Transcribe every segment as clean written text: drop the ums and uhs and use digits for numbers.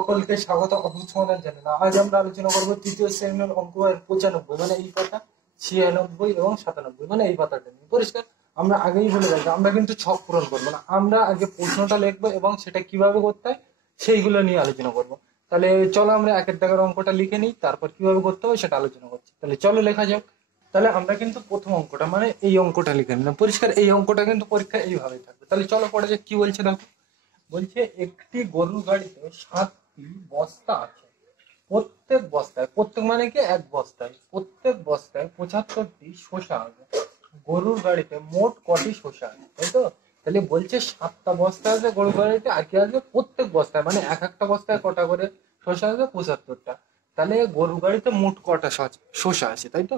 সকলকে স্বাগত অভ্যুত সমাধান জানানো। আজ আমরা আলোচনা করবো তৃতীয় শ্রেণীর অঙ্ক 95, মানে এই পাতা 96 এবং 97, মানে এই পাতাটা নিয়ে। পরিষ্কার? আমরা আগেই বলে রাখবো, আমরা কিন্তু ছক পূরণ করবো না, আমরা আগে প্রশ্নটা লিখবো এবং সেটা কিভাবে করতে হয় সেইগুলো নিয়ে আলোচনা করবো। তাহলে চলো আমরা একের দাগের অঙ্কটা লিখে নিই, তারপর কিভাবে করতে হবে সেটা আলোচনা করছি। তাহলে চলো লেখা যাক। তাহলে আমরা কিন্তু প্রথম অঙ্কটা মানে এই অঙ্কটা লিখে নিলাম। পরিষ্কার? এই অঙ্কটা কিন্তু পরীক্ষা এইভাবে থাকবে। তাহলে চলো পড়ে যাক কি বলছে দেখো। বলছে একটি গরুর গাড়িতে 7টি বস্তা আছে। প্রত্যেক বস্তায়, প্রত্যেক মানে কি এক বস্তায়, প্রত্যেক বস্তায় 75টি শসা আছে। গরুর গাড়িতে মোট কটি শসা আছে, তাই তো? তাহলে বলছে 7টা বস্তা আছে গরুর গাড়িতে, আর কি আছে প্রত্যেক বস্তায়, মানে এক একটা বস্তায় কটা করে শসা আছে? 75টা। তাহলে গরুর গাড়িতে মোট কটা শসা আছে, তাই তো?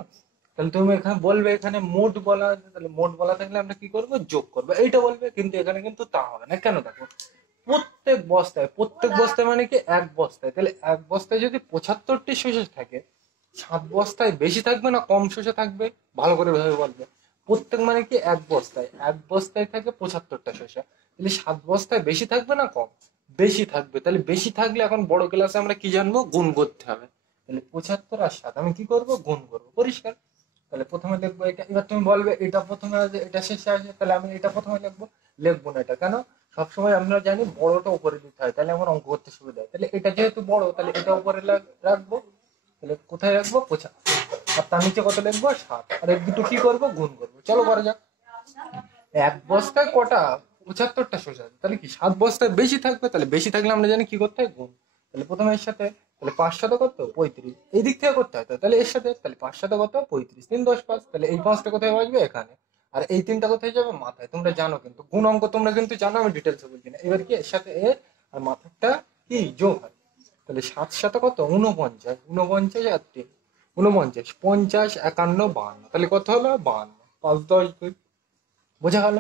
তাহলে তুমি এখানে বলবে, এখানে মোট বলা আছে, তাহলে মোট বলা থাকলে আমরা কি করবো? যোগ করবো, এইটা বলবে। কিন্তু এখানে কিন্তু তা হবে না। কেন? দেখো, প্রত্যেক বস্তায়, প্রত্যেক বস্তায় মানে কি এক বস্তায়, তাহলে এক বস্তায় যদি 75টি শসা থাকে, 7 বস্তায় বেশি থাকবে না কম শসা থাকবে? ভালো করে ভেবে বলবে। প্রত্যেক মানে কি এক বস্তায়, এক বস্তায় থাকে 75টা শসা, তাহলে 7 বস্তায় বেশি থাকবে না কম? বেশি থাকবে। তাহলে বেশি থাকলে এখন বড় ক্লাসে আমরা কি জানবো? গুণ করতে হবে। তাহলে 75 আর 7 আমি কি করবো? গুণ করবো। পরিষ্কার? তাহলে প্রথমে লিখবো এটা। এবার তুমি বলবে এটা প্রথমে আছে এটা শেষে আছে, তাহলে আমি এটা প্রথমে লিখবো। লিখবো না এটা, কেন? সবসময় আমরা জানি বড়টা উপরে দিতে হয়, তাহলে আমার অঙ্ক করতে সুবিধা হয়। তাহলে এটা যেহেতু বড়, তাহলে এটা উপরে রাখবো। তাহলে কোথায় রাখবো? 75। আর তার নিচে কত লিখবো? 7। আর এই দুটো কি করবো? গুণ করবো। চলো করা যাক। এক বস্তায় কটা? 75টা শসা আছে, তাহলে কি 7 বস্তায় বেশি থাকবে? তাহলে বেশি থাকলে আমরা জানি কি করতে হয়? গুণ। তাহলে প্রথমে এর সাথে, তাহলে 5 সাথে কত? 35। এই দিক থেকে করতে হয় তো, তাহলে এর সাথে, তাহলে 5 সাথে কত? 35। 3 10 5। তাহলে এই 5টা কোথায় আসবে? এখানে। আর এই 3টা কোথায় যাবে? মাথায়। তোমরা জানো কিন্তু গুণ অঙ্ক, তোমরা কিন্তু জানো, আমি ডিটেলসে বলছি না। এবার কি এর সাথে এর আর মাথাটা কি যোগ হয়? তাহলে 7 সাথে কত? 49। 49 আর 3 49, 50, 51, 52। তাহলে কত হলো? 52। 5 10 2। বোঝা গেল?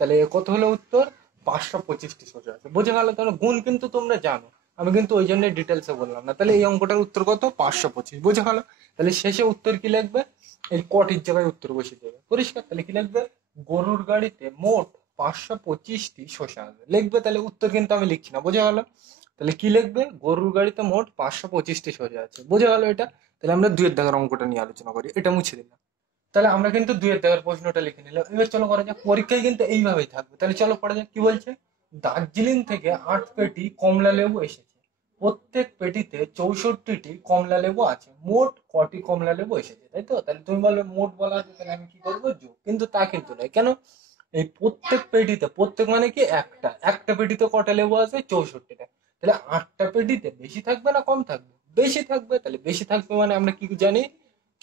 তাহলে কত হলো উত্তর? 525টি সোজা আছে। বোঝা গেল? তাহলে গুণ কিন্তু তোমরা জানো, আমি কিন্তু ওই জন্য ডিটেলসে বললাম না। তাহলে এই অঙ্কটার উত্তর কত? 525। বোঝা গেল? তাহলে শেষে উত্তর কি লিখবে? এই কটির জায়গায় উত্তর বসিয়ে দেবে। পরিষ্কার? তাহলে কি লিখবে? গরুর গাড়িতে মোট 525টি শসা আছে লিখবে। তাহলে উত্তর কিন্তু আমি লিখছি না। বোঝা গেল? তাহলে কি লিখবে? গরুর গাড়িতে মোট 525টি শসা আছে। বোঝা গেল এটা? তাহলে আমরা দুইয়ের দাগের অঙ্কটা নিয়ে আলোচনা করি। এটা মুছে দিলাম। তাহলে আমরা কিন্তু দুইয়ের দাগের প্রশ্নটা লিখে নিলাম। এবার চলো করা যাক। পরীক্ষায় কিন্তু এইভাবেই থাকবে। তাহলে চলো পড়া যাক কি বলছে। দার্জিলিং থেকে 8 পেটি কমলা লেবু এসেছে। প্রত্যেক পেটিতে 64টি কমলা লেবু আছে। মোট কটি কমলা লেবু এসেছে, তাই তো? তাহলে তুমি বলবে মোট বলা আছে, তাহলে আমি কি করবো? যোগ। কিন্তু তা কিন্তু নয়। কেন? এই প্রত্যেক পেটিতে, প্রত্যেক মানে কি একটা, একটা পেটিতে কটা লেবু আছে? 64টা। তাহলে 8টা পেটিতে বেশি থাকবে না কম থাকবে? বেশি থাকবে। তাহলে বেশি থাকবে মানে আমরা কি জানি?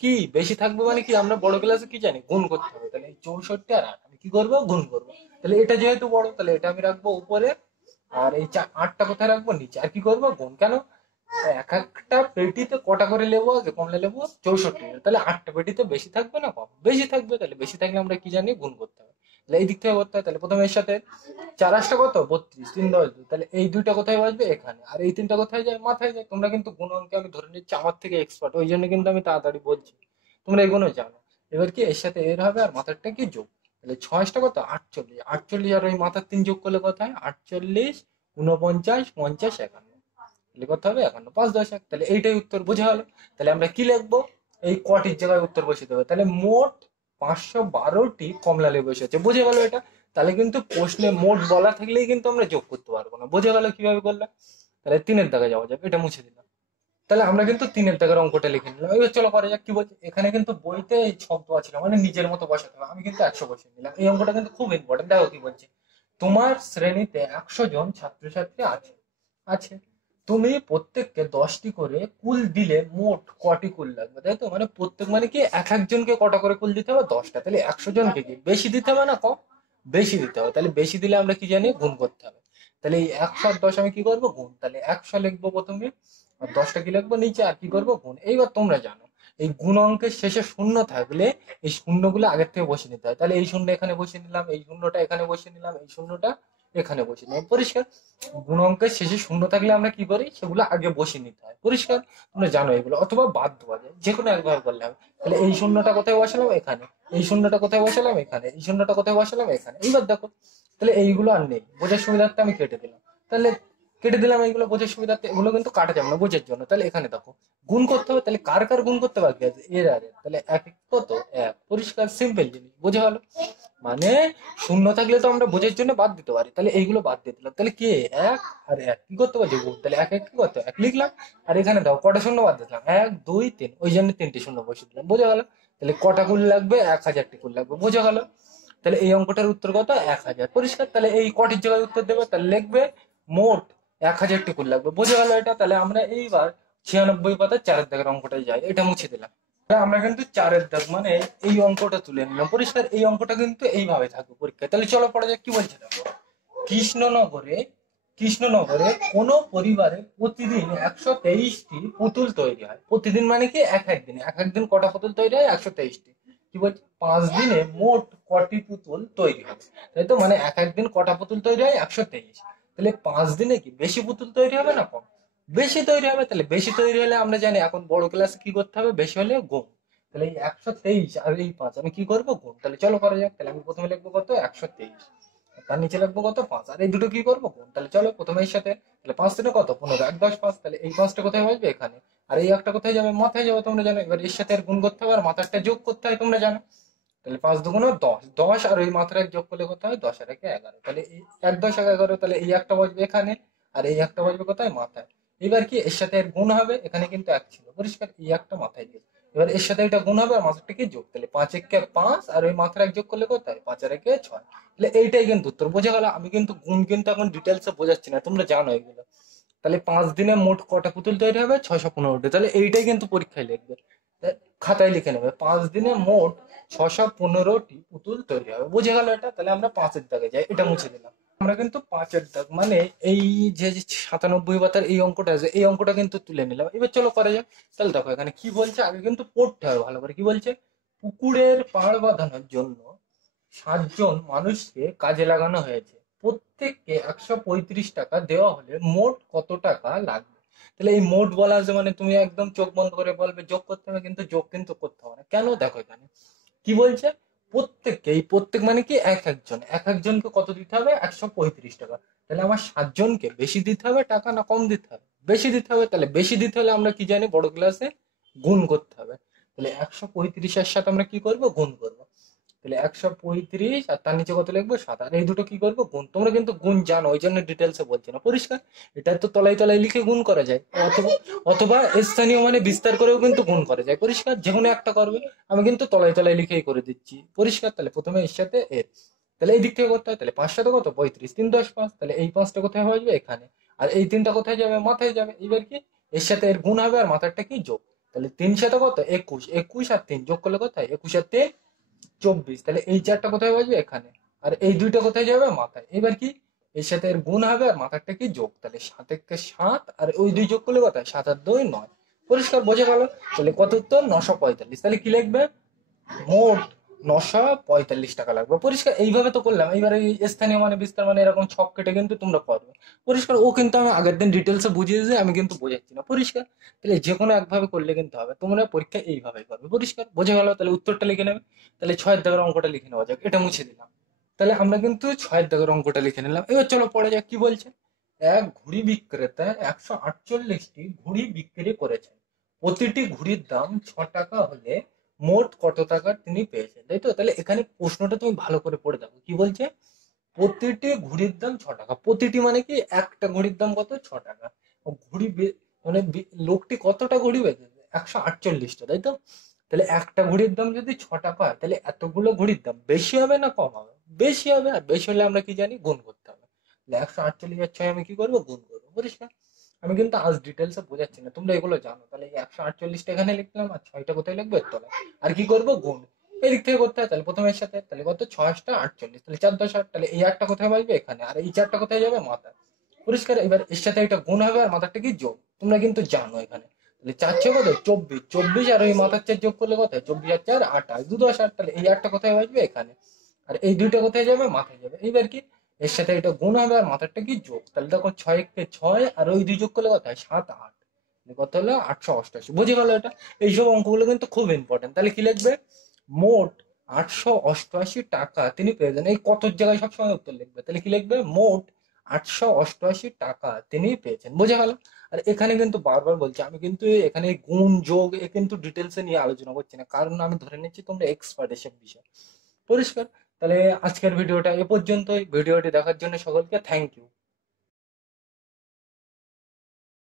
কি বেশি থাকবে মানে কি? আমরা বড় ক্লাসে কি জানি? গুণ করতে হবে। তাহলে এই 64 আর 8 আমি কি করবো? গুণ করবো। তাহলে এটা যেহেতু বড়, তাহলে এটা আমি রাখবো উপরে। আর এই 8টা কোথায় রাখবো? নিচে। আর কি করবো? গুণ। কেন? এক একটা পেটিতে কটা করে লেবু আছে? কমলা লেবু 64। তাহলে 8টা পেটিতে বেশি থাকবে না কম? বেশি থাকবে। তাহলে বেশি থাকলে আমরা কি জানি? গুণ করতে হবে। তাহলে এই দিক থেকে করতে হয়। তাহলে প্রথমে এর সাথে 4 8টা কত? 32। 3 10 2। তাহলে এই দুইটা কোথায় আসবে? এখানে। আর এই 3টা কোথায় যায়? মাথায় যায়। তোমরা কিন্তু গুণ অঙ্কে আমি ধরে নিচ্ছি আমার থেকে এক্সপার্ট, ওই জন্য কিন্তু আমি তাড়াতাড়ি বলছি। তোমরা এগুলো জানো। এবার কি এর সাথে এর হবে, আর মাথারটা কি? যোগ। তাহলে 6 কত? 48। 48 আর ওই মাথার 3 যোগ করলে কত হয়? 48, 49, 50, 51। তাহলে কত হবে? 51। 5 10 1। তাহলে এইটাই উত্তর। বোঝা গেল? তাহলে আমরা কি লিখবো? এই কটির জায়গায় উত্তর বসিয়ে দেবো। তাহলে মোট 512টি কমলা লেবু এসেছে। বুঝে গেল এটা? তাহলে কিন্তু প্রশ্নে মোট বলা থাকলেই কিন্তু আমরা যোগ করতে পারবো না। বোঝা গেল কিভাবে করলাম? তাহলে 3-এর দাগে যাওয়া যাবে। এটা মুছে দিলাম। তাহলে আমরা কিন্তু 3-এর দাগের অঙ্কটা লিখে নিলাম। এবার চলো করা যাক কি বলছে। এখানে কিন্তু বইতে এই ছক দেওয়া ছিল, মানে নিজের মতো বসাতে হবে। আমি কিন্তু 100 বসিয়ে নিলাম। এই অঙ্কটা কিন্তু খুব ইম্পর্টেন্ট। দেখো কি বলছে। তোমার শ্রেণীতে 100 জন ছাত্রছাত্রী আছে আছে তুমি প্রত্যেককে 10টি করে কুল দিলে মোট কটি কুল লাগবে, তাই তো? মানে প্রত্যেক মানে কি এক একজনকে কটা করে কুল দিতে হবে? 10টা। তাহলে 100 জনকে কি বেশি দিতে হবে না কম? বেশি দিতে হবে। তাহলে বেশি দিলে আমরা কি জানি? গুণ করতে হবে। তাহলে এই 100 আর 10 আমি কি করবো? গুণ। তাহলে 100 লিখবো প্রথমে, আর 10টা কি লিখবো নিচে, আর কি করবো? গুণ। এইবার তোমরা জানো এই গুণ অঙ্কের শেষে শূন্য থাকলে এই শূন্যগুলো আগের থেকে বসিয়ে নিতে হয়। তাহলে এই শূন্য এখানে বসিয়ে নিলাম, এই শূন্যটা এখানে বসিয়ে নিলাম, এই শূন্যটা এখানে বসিয়ে নিলাম। পরিষ্কার? গুণ অঙ্কের শেষে শূন্য থাকলে আমরা কি করি? সেগুলো আগে বসিয়ে নিতে হয়। পরিষ্কার? তোমরা জানো এগুলো, অথবা বাদ দেওয়া যায়, যে কোনো একবার করলে হবে। তাহলে এই শূন্যটা কোথায় বসালাম? এখানে। এই শূন্যটা কোথায় বসালাম? এখানে। এই শূন্যটা কোথায় বসালাম? এখানে। এইবার দেখো, তাহলে এইগুলো আর নেই, বোঝার সুবিধার্থে আমি কেটে দিলাম। তাহলে কেটে দিলাম এইগুলো বোঝার সুবিধার্থে, এগুলো কিন্তু কাটা যাবে না বোঝার জন্য। তাহলে এখানে দেখো গুণ করতে হবে, তাহলে কার কার গুণ করতে বাকি আছে, এর আর এর, তাহলে এক এক কত এক, পরিষ্কার সিম্পল জিনিস, বোঝা গেল। মানে শূন্য থাকলে তো আমরা বোঝার জন্য বাদ দিতে পারি, তাহলে এইগুলো বাদ দিয়ে দিলাম, তাহলে কি এক আর এক কি করতে পারছি গুণ, তাহলে এক এক কি করতে এক লিখলাম। আর এখানে দাও কটা শূন্য বাদ দিলাম, এক দুই তিন, ওই জন্য তিনটে শূন্য বসে দিলাম, বোঝা গেল। তাহলে কটা কুল লাগবে, 1000টি কুল লাগবে, বোঝা গেল। তাহলে এই অঙ্কটার উত্তর কত, 1000, পরিষ্কার। তাহলে এই কটির জায়গায় উত্তর দেবে, তাহলে লিখবে মোট 1000টি কুল লাগবে, বোঝা গেল এটা। তাহলে আমরা এইবার 96 পাতার 4-এর দাগের অঙ্কটাই যাই, এটা মুছে দিলাম। আমরা কিন্তু 4-এর দাগ মানে এই অঙ্কটা তুলে নিলাম, পরিষ্কার। এই অঙ্কটা কিন্তু এইভাবে থাকবে পরীক্ষায়। তাহলে চলো পড়া যাক কি বলছে দেখো। কৃষ্ণনগরে কৃষ্ণনগরে কোন পরিবারে প্রতিদিন 123টি পুতুল তৈরি হয়। প্রতিদিন মানে কি এক একদিনে, এক একদিন কটা পুতুল তৈরি হয়, 123টি। কি বলছে, 5 দিনে মোট কটি পুতুল তৈরি হবে, তাই তো। মানে এক একদিন কটা পুতুল তৈরি হয়, 123। তাহলে 5 দিনে কি বেশি পুতুল তৈরি হবে না কম, বেশি তৈরি হবে। তাহলে বেশি তৈরি হলে আমরা জানি এখন বড় ক্লাসে কি করতে হবে, বেশি হলে গুণ। তাহলে এই 123 আর এই 5 আমি কি করবো, গুণ। তাহলে চলো করা যাক। তাহলে আমি প্রথমে লিখবো কত, 123, তার নিচে লিখবো কত, 5, আর এই দুটো কি করবো, গুণ। তাহলে চলো প্রথমে এর সাথে, তাহলে 5 থেকে কত 15, 1 10 5, তাহলে এই 5টা কোথায় বসবে, এখানে। আর এই একটা কোথায় যাবে, মাথায় যাবে, তোমরা জানো। এবার এর সাথে আর গুণ করতে হবে আর মাথাটা যোগ করতে হয়, তোমরা জানো। তাহলে 5 দুগুণে 10, 10 আর ওই মাত্রা এক যোগ করলে কত হয়, 10 আর 1 11, তাহলে এই 1 10 11, তাহলে এই একটা বসবে এখানে আর এই একটা বসবে কোথায়, মাথায়। এবার কি এর সাথে এর গুণ হবে, এখানে কিন্তু এক ছিল, পরিষ্কার, এই একটা মাথায় দিয়ে। এবার এর সাথে এটা গুণ হবে আর মাথাটা কি যোগ, তাহলে 5 একে 5 আর ওই মাত্রা এক যোগ করলে কোথায়, 5 আর 1 6। তাহলে এইটাই কিন্তু উত্তর, বোঝা গেল। আমি কিন্তু গুণ কিন্তু এখন ডিটেলসে বোঝাচ্ছি না, তোমরা জানো এগুলো। তাহলে 5 দিনে মোট কটা পুতুল তৈরি হবে, 615টি। তাহলে এইটাই কিন্তু পরীক্ষায় লিখবে, খাতায় লিখে নেবে, 5 দিনে মোট 615টি পুতুল তৈরি হবে, বুঝে গেল এটা। তাহলে আমরা 5-এর দাগে যাই, এটা মুছে দিলাম। আমরা কিন্তু 5-এর দাগ মানে এই যে 97 পাতার এই অঙ্কটা আছে, এই অঙ্কটা কিন্তু তুলে নিলাম। এবার চলো করা যাক। তাহলে দেখো এখানে কি বলছে, আগে কিন্তু পড়তে হবে ভালো করে। কি বলছে, পুকুরের পাড় বাঁধানোর জন্য 7 জন মানুষকে কাজে লাগানো হয়েছে, প্রত্যেককে 135 টাকা দেওয়া হলে মোট কত টাকা লাগবে। তাহলে এই মোট বলা আছে মানে তুমি একদম চোখ বন্ধ করে বলবে যোগ করতে হবে, কিন্তু যোগ কিন্তু করতে হবে না। কেন, দেখো এখানে কি বলছে, প্রত্যেককে, এই প্রত্যেক মানে কি এক একজন, এক একজনকে কত দিতে হবে, 135 টাকা। তাহলে আমার 7 জনকে বেশি দিতে হবে টাকা না কম দিতে হবে, বেশি দিতে হবে। তাহলে বেশি দিতে হলে আমরা কি জানি, বড় ক্লাসে গুণ করতে হবে। তাহলে 135-এর সাথে আমরা কি করব, গুণ করব। তাহলে 135 আর তার নিচে কত লিখবো, 7, আর এই দুটো কি করবো, গুণ। তোমরা কিন্তু গুণ জানো, ওই জন্য ডিটেলসে বলছি না, পরিষ্কার। এটা তো তলায় তলায় লিখে গুণ করা যায়, অথবা অথবা স্থানীয় মানে বিস্তার করেও কিন্তু গুণ করা যায়, পরিষ্কার। যে কোনো একটা করবে, আমি কিন্তু তলায় তলায় লিখেই করে দিচ্ছি, পরিষ্কার। তাহলে প্রথমে এর সাথে এর, তাহলে এই দিক থেকে করতে হয়। তাহলে 5 সাথে কত, 35, 3 10 5, তাহলে এই 5টা কোথায় হয়ে যাবে, এখানে। আর এই 3টা কোথায় যাবে, মাথায় যাবে। এবার কি এর সাথে এর গুণ হবে আর মাথারটা কি যোগ। তাহলে 3 সাথে কত, 21, 21 আর 3 যোগ করলে কোথায়, 21 আর 3 24, তাহলে এই 4টা কোথায় বসবে, এখানে। আর এই দুইটা কোথায় যাবে, মাথায়। এবার কি এর সাথে এর গুণ হবে আর মাথারটা কি যোগ, তাহলে 7 একে 7 আর ওই 2 যোগ করলে কোথায়, 7 আর 2 9, পরিষ্কার, বোঝা গেল। তাহলে কত উত্তর, 945। তাহলে কি লিখবে, মোট 945 টাকা লাগবে, পরিষ্কার। এইভাবে তো করলাম। এইবার এই স্থানীয় মানে বিস্তার মানে এরকম ছক কেটে কিন্তু তোমরা করবে, পরিষ্কার। ও কিন্তু আমি আগের দিন ডিটেলসে বুঝিয়ে দিয়েছি, আমি কিন্তু বোঝাচ্ছি না, পরিষ্কার। তাহলে যে কোনো একভাবে করলে কিন্তু হবে, তোমরা পরীক্ষা এইভাবেই করবে, পরিষ্কার, বোঝা গেল। তাহলে উত্তরটা লিখে নেবে। তাহলে 6-এর দাগের অঙ্কটা লিখে নেওয়া যাক, এটা মুছে দিলাম। তাহলে আমরা কিন্তু 6-এর দাগের অঙ্কটা লিখে নিলাম। এবার চলো পড়ে যাক কি বলছে। এক ঘুড়ি বিক্রেতা 148টি ঘুড়ি বিক্রি করেছেন, প্রতিটি ঘুড়ির দাম 6 টাকা হলে মোট কত টাকা তিনি পেয়েছেন, তাই তো। তাহলে এখানে প্রশ্নটা তুমি ভালো করে পড়ে দেখো, কি বলছে, প্রতিটি ঘুড়ির দাম 6 টাকা, প্রতিটি মানে কি একটা ঘুড়ির দাম কত, 6 টাকা। মানে লোকটি কতটা ঘুড়ি বেচেছে, 148টা, তাই তো। তাহলে একটা ঘুড়ির দাম যদি 6 টাকা হয়, তাহলে এতগুলো ঘুড়ির দাম বেশি হবে না কম হবে, বেশি হবে। আর বেশি হলে আমরা কি জানি, গুণ করতে হবে। তাহলে 148 আর 6 আমি কি করবো, গুণ করবো, পরিষ্কার। আমি কিন্তু আজ ডিটেলসে বোঝাচ্ছি না, তোমরা এগুলো জানো। তাহলে এই 148টা এখানে লিখলাম আর 6টা কোথায় লিখবো, এর তলায়। আর কি করবো, গুণ। এই দিক থেকে করতে হয়, তাহলে প্রথমে এর সাথে, তাহলে কত, 6 টা 48, তাহলে 4 10 8, তাহলে এই 8টা কোথায় বসবে, এখানে। আর এই 4টা কোথায় যাবে, মাথায়, পরিষ্কার। এবার এর সাথে একটা গুণ হবে আর মাথারটা কি যোগ, তোমরা কিন্তু জানো এখানে। তাহলে 4 6 কত, 24, 24 আর ওই মাথার 4 যোগ করলে কোথায়, 24 আর 4 28, 2 10 8, তাহলে এই 8টা কোথায় বসবে, এখানে। আর এই দুইটা কোথায় যাবে, মাথায় যাবে। এইবার কি এর সাথে এটা গুণ হবে আর মাথারটা কি যোগ, তাহলে দেখো 6 একে 6 আর ওই 2 যোগ করলে কোথায়, 7 8, কত হলো, 888, বুঝে গেল এটা। এইসব অঙ্কগুলো কিন্তু খুব ইম্পর্টেন্ট। তাহলে কি লিখবে, মোট 888 টাকা তিনি পেয়েছেন। এই কত জায়গায় সবসময় উত্তর লিখবে, তাহলে কি লিখবে, মোট 888 টাকা তিনি পেয়েছেন, বোঝা গেল। আর এখানে কিন্তু বারবার বলছি, আমি কিন্তু এখানে গুণ যোগ এ কিন্তু ডিটেলসে নিয়ে আলোচনা করছি না, কারণ আমি ধরে নিচ্ছি তোমরা এক্সপার্ট এসব বিষয়। পরিষ্কার? তাহলে আজকের ভিডিওটা এ পর্যন্তই। ভিডিওটি দেখার জন্য সকলকে থ্যাংক ইউ।